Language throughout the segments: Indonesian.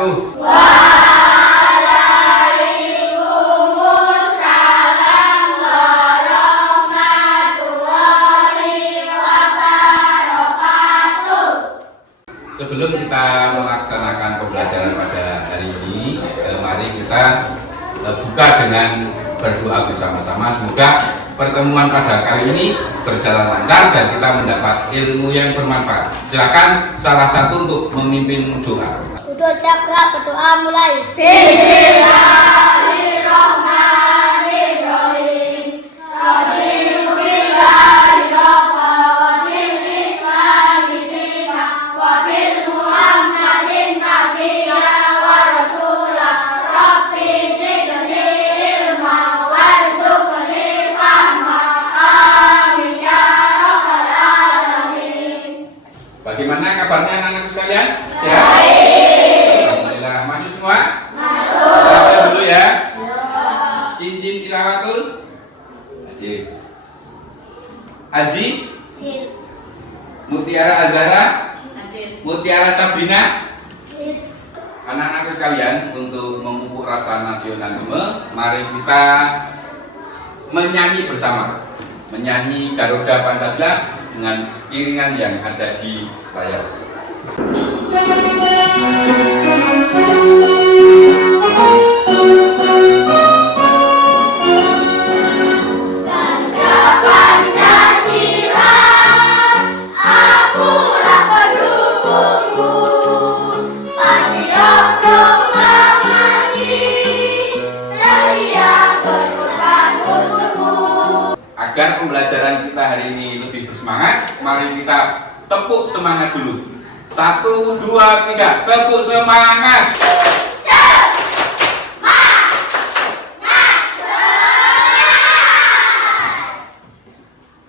wabarakatuh. Waalaikumsalam warahmatullahi wabarakatuh. Sebelum kita melaksanakan pembelajaran pada hari ini, mari kita buka dengan berdoa bersama-sama. Semoga pertemuan pada kali ini berjalan lancar dan kita mendapat ilmu yang bermanfaat. Silakan salah satu untuk memimpin doa. Udah siap, berdoa mulai. Bismillahirrahmanirrahim. Bagaimana kabarnya anak-anak sekalian? Sehat? Alhamdulillah. Masuk semua? Masuk. Baca dulu ya. Cincin Ilawatul. Ajib. Azi. Mutiara Azhara. Mutiara Sabrina. Anak-anak sekalian, untuk memupuk rasa nasionalisme, mari kita menyanyi bersama. Menyanyi Garuda Pancasila dengan iringan yang ada di layar. Pancasila, akulah pendukungmu. Patriot proklamasi, setia berkorban untukmu. Agar pembelajaran kita hari ini lebih bersemangat, mari kita tepuk semangat dulu. 1, 2, 3, tepuk semangat.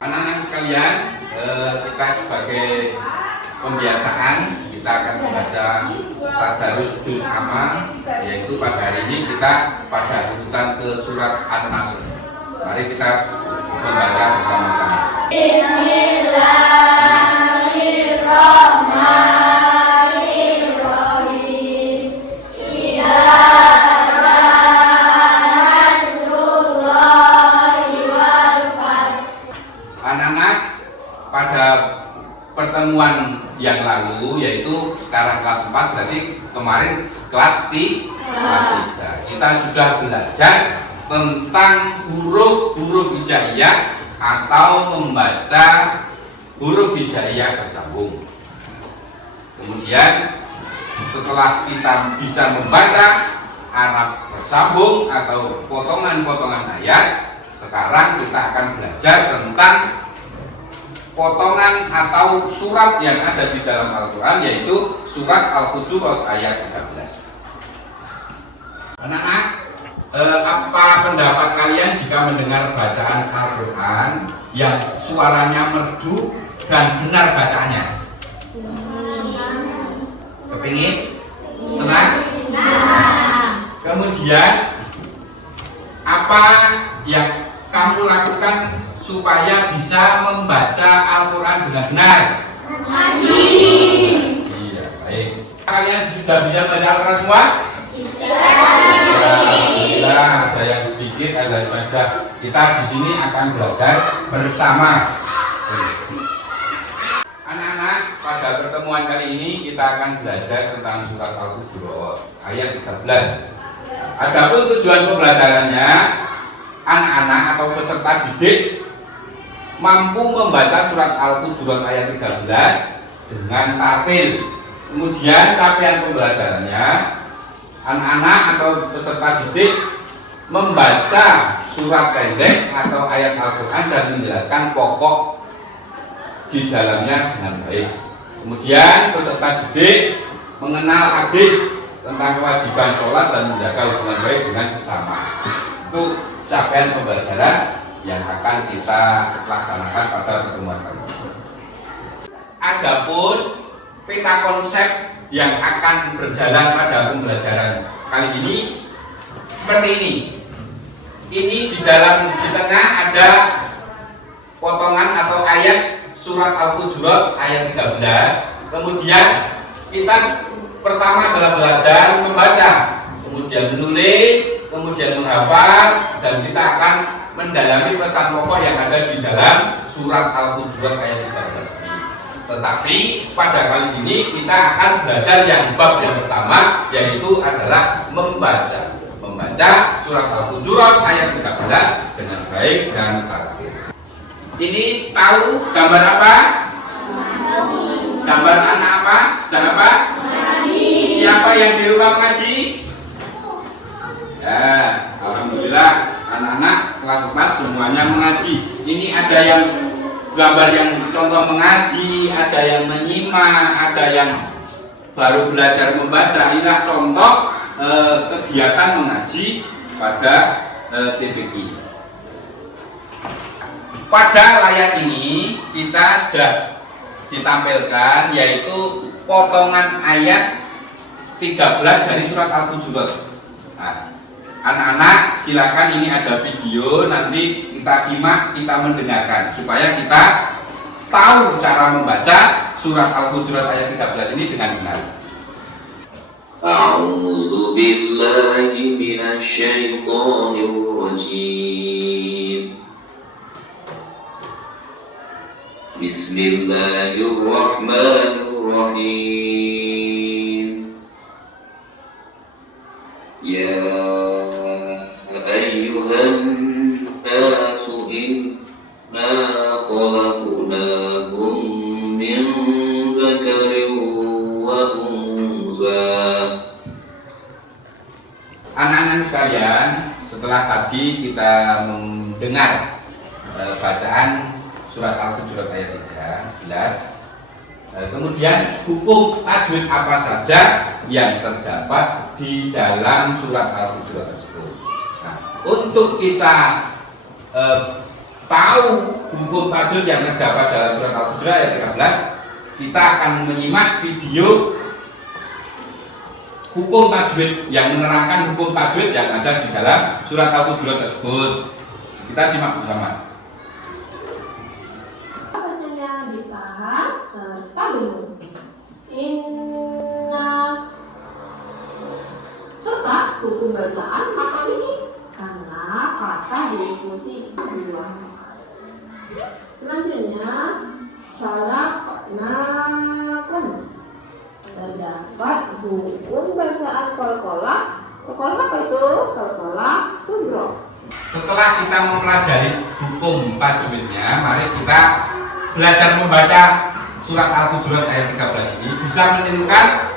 Anak-anak sekalian, kita sebagai pembiasaan kita akan membaca Tadarus Juz Amma, yaitu pada hari ini kita pada urutan ke surat An-Nasr. Mari kita membaca bersama-sama. Bismillahirrahmanirrahim. Anak-anak, pada pertemuan yang lalu, yaitu sekarang kelas 4, berarti kemarin kelas 3, kita sudah belajar tentang huruf-huruf hijaiyah atau membaca huruf hijaiyah bersambung. Kemudian setelah kita bisa membaca Arab bersambung atau potongan-potongan ayat, sekarang kita akan belajar tentang potongan atau surat yang ada di dalam Al-Quran, yaitu surat Al-Hujurat ayat 13. Anak-anak, apa pendapat kalian jika mendengar bacaan Al-Quran yang suaranya merdu dan benar bacaannya? Kepingin? Senang? Kemudian apa yang kamu lakukan supaya bisa membaca Al-Quran dengan benar? Iya, baik. Kalian sudah bisa membaca Al-Quran semua? Alhamdulillah, ada yang sedikit, ada yang banyak. Kita di sini akan belajar bersama. Anak-anak, pada pertemuan kali ini kita akan belajar tentang surat Al-Hujurat ayat 13. Adapun tujuan pembelajarannya, anak-anak atau peserta didik mampu membaca surat Al-Hujurat ayat 13 dengan tartil. Kemudian capaian pembelajarannya, anak-anak atau peserta didik membaca surat pendek atau ayat Al-Quran dan menjelaskan pokok di dalamnya dengan baik. Kemudian peserta didik mengenal hadis tentang kewajiban sholat dan menjaga hubungan baik dengan sesama. Itu capaian pembelajaran yang akan kita laksanakan pada pertemuan kali ini. Adapun peta konsep yang akan berjalan pada pembelajaran kali ini seperti ini. Ini di tengah ada potongan atau ayat surat Al-Hujurat ayat 13. Kemudian kita pertama adalah belajar membaca, kemudian menulis, kemudian menghafal, dan kita akan mendalami pesan pokok yang ada di dalam surat Al-Hujurat ayat 13 ini. Tetapi pada kali ini kita akan belajar yang bab yang pertama, yaitu adalah membaca surat Al-Hujurat ayat 13 dengan baik dan tartil. Ini tahu gambar apa? Gambar anak apa? Sedang apa? Siapa yang di rumah mengaji? Ya, alhamdulillah anak-anak kelas 4 semuanya mengaji. Ini ada yang gambar yang contoh mengaji, ada yang menyimak, ada yang baru belajar membaca. Inilah contoh kegiatan mengaji pada TPI. Pada layar ini kita sudah ditampilkan yaitu potongan ayat 13 dari surat Al-Hujurat. Nah, anak-anak silakan, ini ada video, nanti kita simak, kita mendengarkan supaya kita tahu cara membaca surat Al-Hujurat ayat 13 ini dengan benar. A'udzu billahi minasy syaithanir rajim. Bismillahirrahmanirrahim. Ya ayyuhan nasu inna khalaqnakum min dzakarin wa unsa. Anak-anak sekalian, setelah tadi kita mendengar bacaan surat Al-Hujurat ayat 13, kemudian hukum tajwid apa saja yang terdapat di dalam surat Al-Hujurat tersebut. Nah, untuk kita tahu hukum tajwid yang terdapat dalam surat Al-Hujurat ayat 13, kita akan menyimak video hukum tajwid yang menerangkan hukum tajwid yang ada di dalam surat Al-Hujurat tersebut. Kita simak bersama. Bacanya ditahan serta dengung. Inna serta hukum bacaan kata ini karena kata diikuti dua kali. Selanjutnya syalaqnakum terdapat hukum bacaan qalqalah. Qalqalah apa itu? Qalqalah sugro. Setelah kita mempelajari hukum tajwidnya, mari kita belajar membaca surat Al-Hujurat ayat 13 ini, bisa menirukan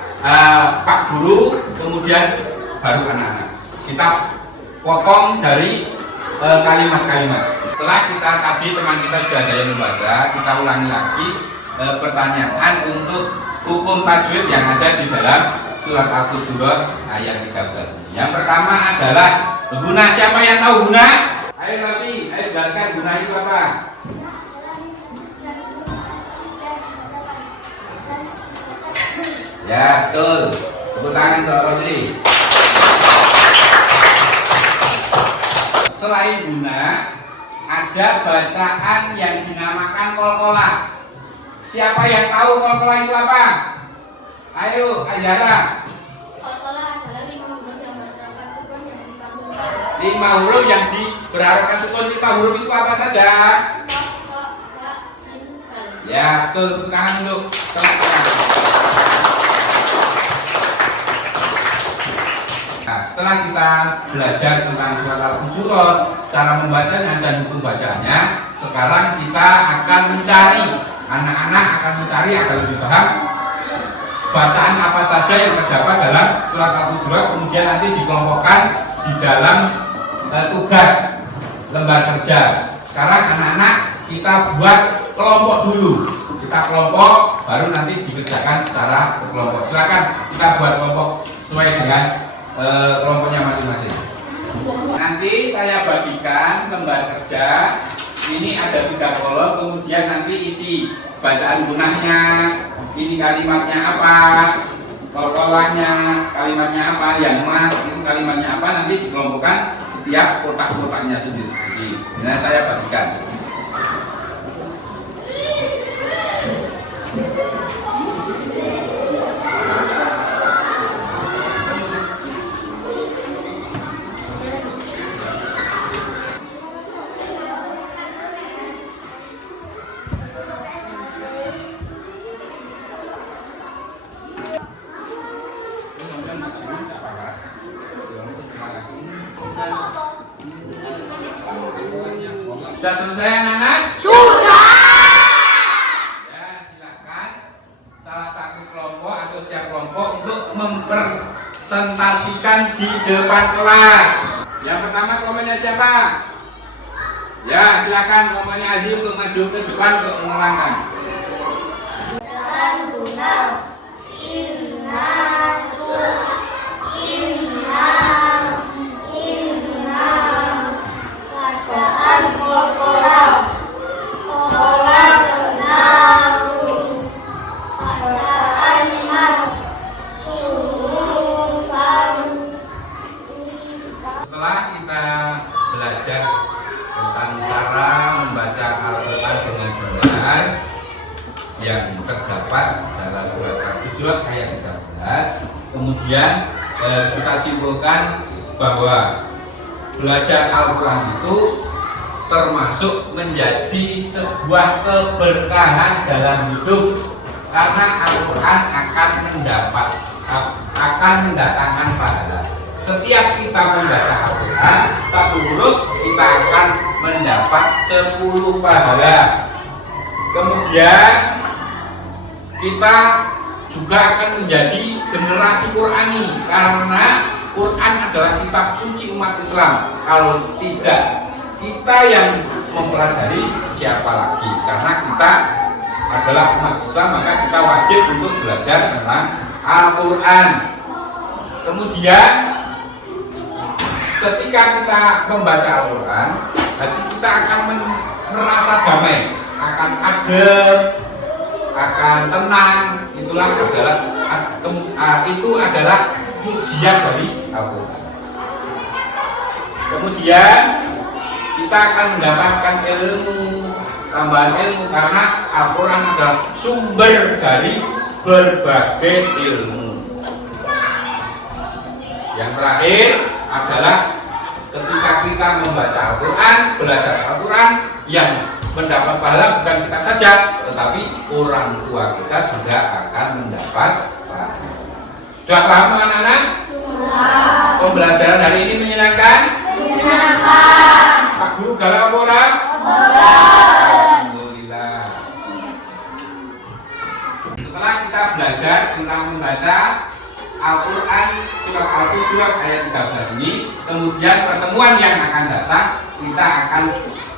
Pak Guru, kemudian baru anak-anak. Kita potong dari kalimat-kalimat. Setelah kita tadi teman kita sudah ada yang membaca, kita ulangi lagi pertanyaan untuk hukum tajwid yang ada di dalam surat Al-Hujurat ayat 13 ini. Yang pertama adalah guna. Siapa yang tahu guna? Ayo Rosi, ayo jelaskan guna itu apa? Ya betul, tepuk tangan untuk Rosi. Selain guna, ada bacaan yang dinamakan qalqalah. Siapa yang tahu qalqalah itu apa? Ayo, Ayara. Qalqalah adalah 5 huruf yang berharapkan sukun yang dipanggilkan. 5 huruf yang berharapkan sukun. 5 huruf itu apa saja? Ya betul, tepuk tangan untuk teman-teman. Nah, setelah kita belajar tentang surat Al-Hujurat, cara membacanya dan hukum bacaannya, sekarang kita akan mencari, anak-anak akan mencari agar lebih paham bacaan apa saja yang terdapat dalam surat Al-Hujurat, kemudian nanti dikelompokkan di dalam tugas lembar kerja. Sekarang anak-anak kita buat kelompok dulu. Kita kelompok, baru nanti dikerjakan secara berkelompok. Silakan kita buat kelompok sesuai dengan kelompoknya masing-masing. Nanti saya bagikan lembar kerja. Ini ada 3 kolom, kemudian nanti isi bacaan gunahnya, ini kalimatnya apa, qalqalahnya kalimatnya apa, yang mas itu kalimatnya apa, nanti dikelompokkan setiap kotak-kotaknya sendiri. Nah, saya bagikan. Sudah selesai anak-anak? Sudah. Ya, silakan salah satu kelompok atau setiap kelompok untuk mempresentasikan di depan kelas. Yang pertama kelompoknya siapa? Ya, silakan kelompoknya Aziz untuk maju ke depan untuk menerangkan. Setelah kita belajar tentang cara membaca Al-Quran dengan benar yang terdapat dalam surat Al-Hujurat ayat 13, kemudian kita simpulkan bahwa belajar Al-Quran itu termasuk menjadi sebuah keberkahan dalam hidup, karena Al-Quran akan mendatangkan pahala. Setiap kita membaca Al-Quran, satu huruf kita akan mendapat 10 pahala. Kemudian kita juga akan menjadi generasi Qurani, karena Quran adalah kitab suci umat Islam. Kalau tidak kita yang mempelajari, siapa lagi? Karena kita adalah umat Islam, maka kita wajib untuk belajar tentang Al-Quran. Kemudian ketika kita membaca Al-Quran, hati kita akan merasa damai, akan adem, akan tenang. Itu adalah mukjizat dari Al-Quran. Kemudian kita akan mendapatkan ilmu, tambahan ilmu, karena Al-Quran adalah sumber dari berbagai ilmu. Yang terakhir adalah ketika kita membaca Al-Quran, belajar Al-Quran, yang mendapat pahala bukan kita saja, tetapi orang tua kita juga akan mendapat pahala. Sudah paham anak-anak? Sudah. Pembelajaran hari ini menyenangkan? Menyenangkan. Pak Guru galau orang? Alhamdulillah. Setelah kita belajar tentang membaca Al-Quran surat Al-Hujurat ayat 13 ini, kemudian pertemuan yang akan datang kita akan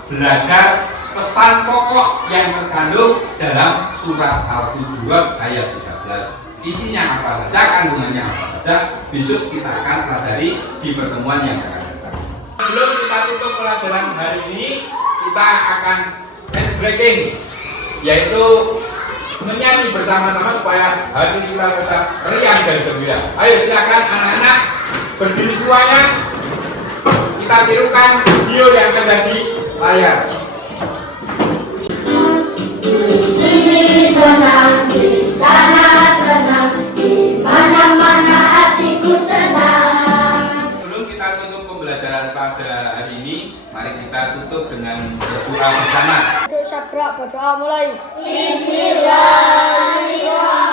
belajar pesan pokok yang terkandung dalam surat Al-Hujurat ayat 13. Isinya apa saja, kandungannya apa saja, besok kita akan pelajari di pertemuan yang akan datang. Sebelum kita tutup pelajaran hari ini, kita akan ice breaking, yaitu menyanyi bersama-sama supaya hati kita tetap riang dan gembira. Ayo silakan anak-anak berdiri semuanya. Kita tirukan video yang ada di layar. Di sini senang, di sana senang, di mana-mana hatiku senang. Sebelum kita tutup pembelajaran pada hari ini, mari kita tutup dengan berdoa bersama. Untuk Syakra berdoa mulai. Bismillahirrahmanirrahim.